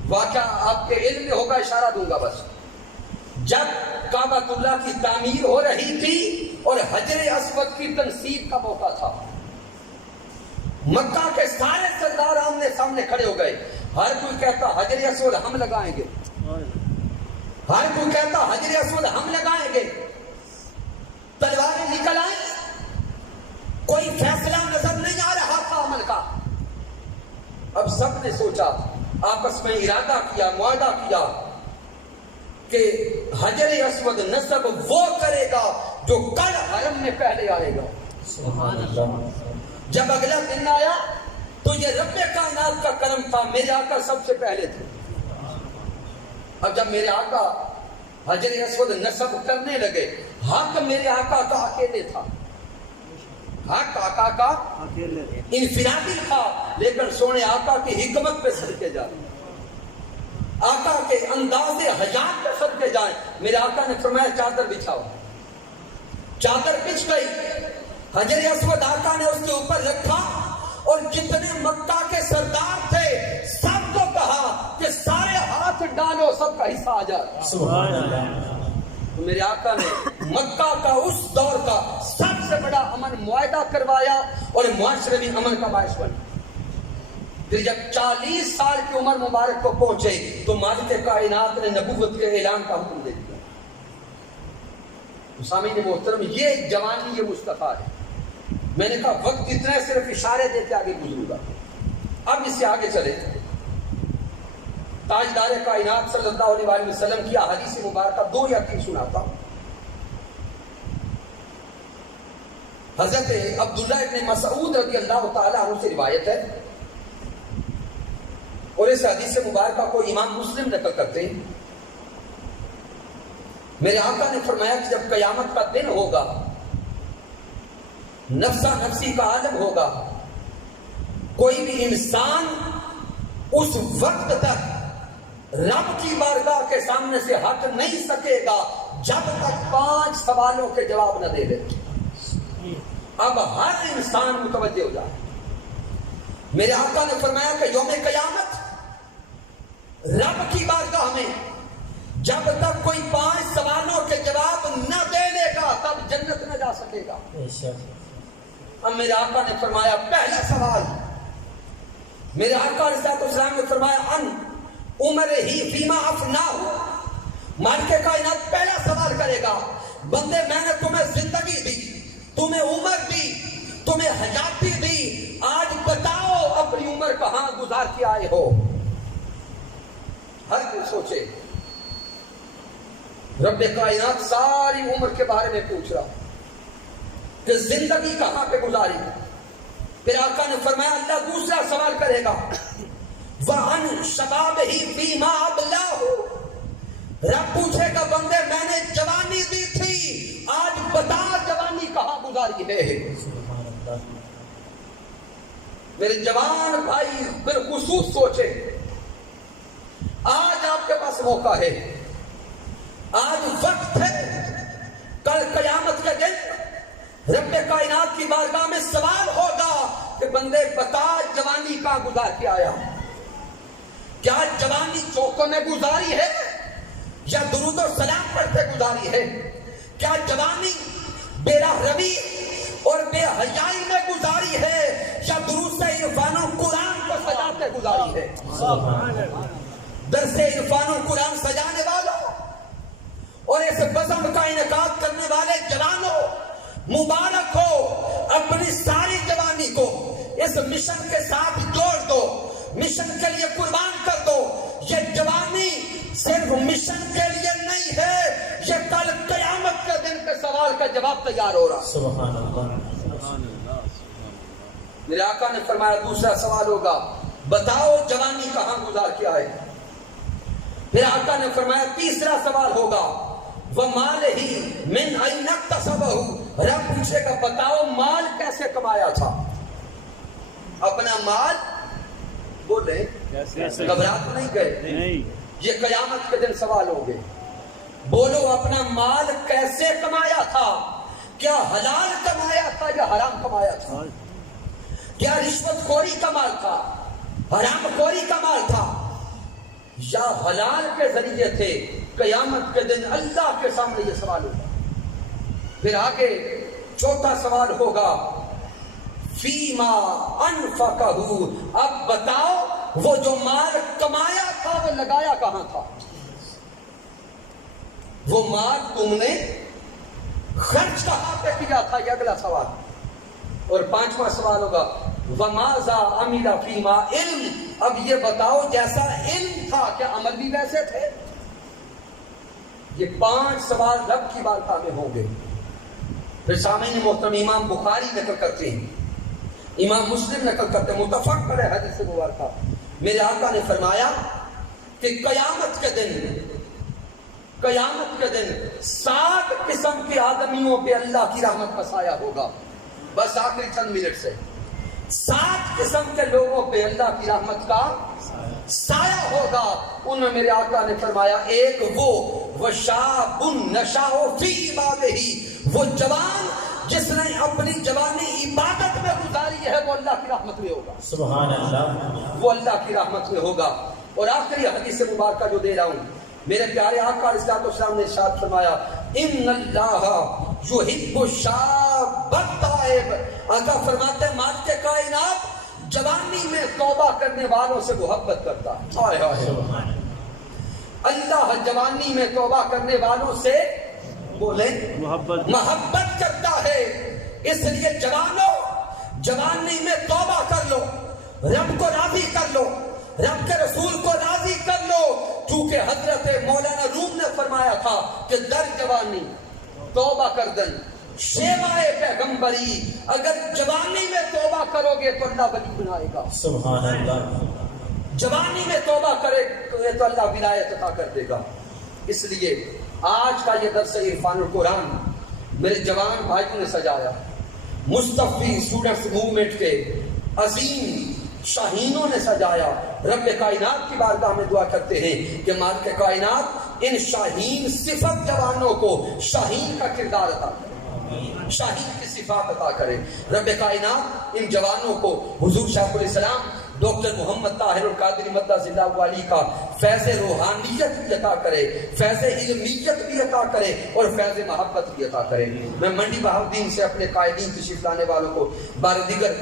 واقعہ آپ کے علم میں ہوگا، اشارہ دوں گا بس. جب کعبۃ اللہ کی تعمیر ہو رہی تھی اور حجر اسود کی تنصیب کا موقع تھا، مکہ کے سارے سردار آمنے سامنے کھڑے ہو گئے. ہر کوئی کہتا حجر اسود ہم لگائیں گے، ہر کوئی کہتا حجر اسود ہم لگائیں گے. تلواریں نکل آئیں، کوئی فیصلہ نظر نہیں آ رہا تھا عمل کا. اب سب نے سوچا، آپس میں ارادہ کیا، معاہدہ کیا کہ حجر اسود نصب وہ کرے گا جو کل حرم میں پہلے آئے گا. سبحان اللہ. جب اگلا دن آیا تو یہ رب کائنات کا کرم تھا، میرے آقا سب سے پہلے تھے. اب جب میرے آقا حجر اسود نصب کرنے لگے، حق میرے آقا کا اکیلے تھا، حق آقا کا انفرادی تھا. لیکن سونے آقا کی حکمت پہ صدقے جائیں، آقا کے انداز حجات پہ صدقے جائیں. میرے آقا نے فرمایا چادر بچھاؤ. چادر بچھ گئی، حجر اسود آقا نے اس کے اوپر رکھا، اور جتنے مکہ کے سردار تھے سب کو کہا کہ سارے ہاتھ ڈالو، سب کا حصہ آ جائے. سبحان اللہ. تو میرے آقا نے مکہ کا اس دور کا سب سے بڑا امن معاہدہ کروایا اور معاشرے میں امن کا باعث بنا. پھر جب 40 سال کی عمر مبارک کو پہنچے تو مالک کائنات نے نبوت کے اعلان کا حکم دے دیا. سامعین محترم، یہ جوانی، یہ مصطفیٰ ہے. میں نے کہا وقت اتنا ہے، صرف اشارے دے کے آگے گزروں گا. اب اس سے آگے چلے. تاجدار کائنات صلی اللہ علیہ وآلہ وسلم کی احادیث مبارکہ 2 یا 3 سناتا ہوں. حضرت عبداللہ ابن مسعود رضی اللہ تعالیٰ عنہ سے روایت ہے، اور اس حدیث مبارکہ کو امام مسلم نقل کرتے ہیں. میرے آقا نے فرمایا کہ جب قیامت کا دن ہوگا، نفسا نفسی کا عالم ہوگا، کوئی بھی انسان اس وقت تک رب کی بارگاہ کے سامنے سے ہٹ نہیں سکے گا جب تک 5 سوالوں کے جواب نہ دے دے. اب ہر انسان متوجہ ہو جائے. میرے آقا نے فرمایا کہ یوم قیامت رب کی بارگاہ میں جب تک کوئی 5 سوالوں کے جواب نہ دے لے گا تب جنت نہ جا سکے گا. اب میرے آقا نے فرمایا پہلا سوال، میرے آقا علیہ السلام نے فرمایا ان عمر ہی فیما افناہ. مالک کائنات پہلا سوال کرے گا، بندے میں نے تمہیں زندگی دی، تمہیں عمر دی، تمہیں حیاتی دی، آج بتاؤ اپنی عمر کہاں گزار کے آئے ہو. ہر کوئی سوچے رب کائنات ساری عمر کے بارے میں پوچھ رہا کہ زندگی کہاں پہ گزاری. پھر آقا نے فرمایا اللہ دوسرا سوال کرے گا، وَعَنْ شَبَابِهِ فِيمَا أَبْلَاهُ. رب پوچھے گا بندے میں نے جوانی دی تھی، آج بتا جوانی کہاں گزاری ہے. میرے جوان بھائی بالخصوص سوچے، آج آپ کے پاس موقع ہے، آج وقت ہے. کل قیامت کے دن رب کائنات کی بارگاہ میں سوال ہوگا کہ بندے بتا جوانی کہاں گزار کے آیا. کیا جوانی چوکوں میں گزاری ہے یا درود و سلام پڑھتے گزاری ہے؟ کیا جوانی بے راہ روی اور بے حیائی میں گزاری ہے یا دروس عرفان و قرآن کو سجاتے گزاری ہے؟ درس عرفان و قرآن سجانے والوں اور اس بزم کا انعقاد کرنے والے جوانوں مبارک ہو. اپنی ساری جوانی کو اس مشن کے ساتھ جوڑ دو، مشن کے لیے قربان کر دو. یہ جوانی صرف مشن کے لیے نہیں ہے، یہ کل قیامت کے دن کے سوال کا جواب تیار ہو رہا. سبحان اللہ. میرے آقا نے فرمایا دوسرا سوال ہوگا، بتاؤ جوانی کہاں گزار کے آئے. پھر آقا نے فرمایا تیسرا سوال ہوگا، وَمَالِهِ مِنْ أَيْنَ اكْتَسَبَهُ. رب پوچھے گا بتاؤ مال کیسے کمایا تھا. اپنا مال بولے گھبرا تو نہیں گئے، یہ قیامت کے دن سوال ہوں گے. بولو اپنا مال کیسے کمایا تھا، کیا حلال کمایا تھا یا حرام کمایا تھا؟ کیا رشوت خوری کا مال تھا، حرام خوری کا مال تھا یا حلال کے ذریعے تھے؟ قیامت کے دن اللہ کے سامنے یہ سوال ہوگا. پھر آگے چوتھا سوال ہوگا فیما انفقہ. اب بتاؤ وہ جو مال کمایا تھا وہ لگایا کہاں تھا، وہ مال تم نے خرچ کہاں پہ کیا تھا، یہ اگلا سوال. اور پانچواں سوال ہوگا وماذا عمل فیما علم. اب یہ بتاؤ جیسا علم تھا کیا عمل بھی ویسے تھے. یہ 5 سوال رب کی بارگاہ میں ہوں گے. پھر سامعین محترم امام بخاری نقل کرتے ہیں، امام مسلم نقل کرتے ہیں، متفق پر ہے حدیث مبارکہ. میرے آقا نے فرمایا کہ قیامت کے دن 7 قسم کے آدمیوں پہ اللہ کی رحمت کا سایہ ہوگا. بس آخری چند منٹ سے 7 قسم کے لوگوں پہ اللہ کی رحمت کا سایہ ہوگا. ان میں میرے آقا نے فرمایا ایک وہ شاب نشاء فی عبادہ، وہ جوان جس نے اپنی جوانی عبادت میں گزاری ہے وہ اللہ کی رحمت میں ہوگا. سبحان اللہ. وہ اللہ کی رحمت میں ہوگا. اور آخری حدیث مبارکہ جو دے رہا ہوں، میرے پیارے آقا علیہ السلام نے ارشاد فرمایا ان اللہ یحب الشاب التائب. آقا فرماتے ہیں مالک کائنات جوانی میں توبہ کرنے والوں سے محبت کرتا ہے. ہائے ہائے. اللہ جوانی میں توبہ کرنے والوں سے بولیں محبت محبت کرتا ہے. اس لیے جوانوں جوانی میں توبہ کر لو, رب کو راضی کر لو, رب کے رسول کو راضی کر لو, چونکہ حضرت مولانا روم نے فرمایا تھا کہ در جوانی توبہ کردن شیوائے پیغمبری. اگر جوانی میں توبہ کرو گے تو اللہ ولی بنائے گا. سبحان اللہ. جوانی میں توبہ کرے تو اللہ ولایت عطا کر دے گا. اس لیے آج کا یہ درس عرفان القرآن میرے جوان بھائیوں نے سجایا, مصطفی اسٹوڈنٹس موومنٹ کے عظیم شاہینوں نے سجایا. رب کائنات کی بارگاہ میں دعا کرتے ہیں کہ مالک کائنات ان شاہین صفت جوانوں کو شاہین کا کردار عطا کرے, شاہین کی صفات عطا کرے. رب کائنات ان جوانوں کو حضور شیخ الاسلام ڈاکٹر محمد طاہر القادری مدد اللہ علی کا فیض روحانیت بھی عطا کرے, فیض علمیت بھی عطا کرے, اور فیض محبت بھی عطا کرے. میں منڈی بہاؤدین سے اپنے قائدین تشریف لانے والوں کو بار دیگر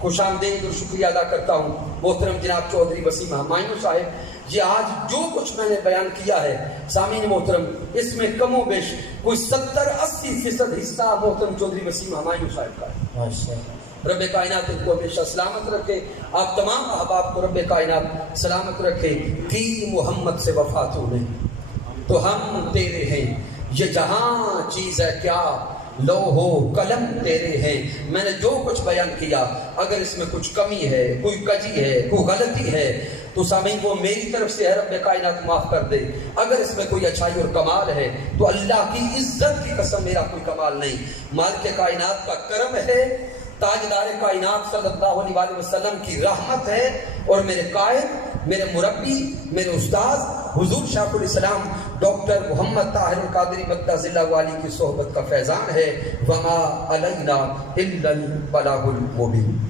خوش آمدید اور شکریہ ادا کرتا ہوں. محترم جناب چودھری وسیم ہمایوں صاحب, یہ آج جو کچھ میں نے بیان کیا ہے سامعین محترم, اس میں کم و بیش کوئی 70-80% حصہ محترم چودھری وسیم ہمایوں صاحب کا ہے. ماشاءاللہ. رب کائنات ان کو ہمیشہ سلامت رکھے, آپ تمام احباب کو رب کائنات سلامت رکھے. کی محمد سے وفا تو نے تو ہم تیرے ہیں, یہ جہاں چیز ہے کیا لوح و قلم تیرے ہیں. میں نے جو کچھ بیان کیا اگر اس میں کچھ کمی ہے, کوئی کجی ہے, کوئی غلطی ہے تو سامعین وہ میری طرف سے ہے, رب کائنات معاف کر دے. اگر اس میں کوئی اچھائی اور کمال ہے تو اللہ کی عزت کی قسم میرا کوئی کمال نہیں, مالک کائنات کا کرم ہے, تاجدار کائنات صلی اللہ علیہ وسلم کی رحمت ہے, اور میرے قائد, میرے مربی, میرے استاذ حضور شیخ الاسلام ڈاکٹر محمد طاہر القادری مدد اللہ علی کی صحبت کا فیضان ہے. وما علینا الا البلاغ المبین.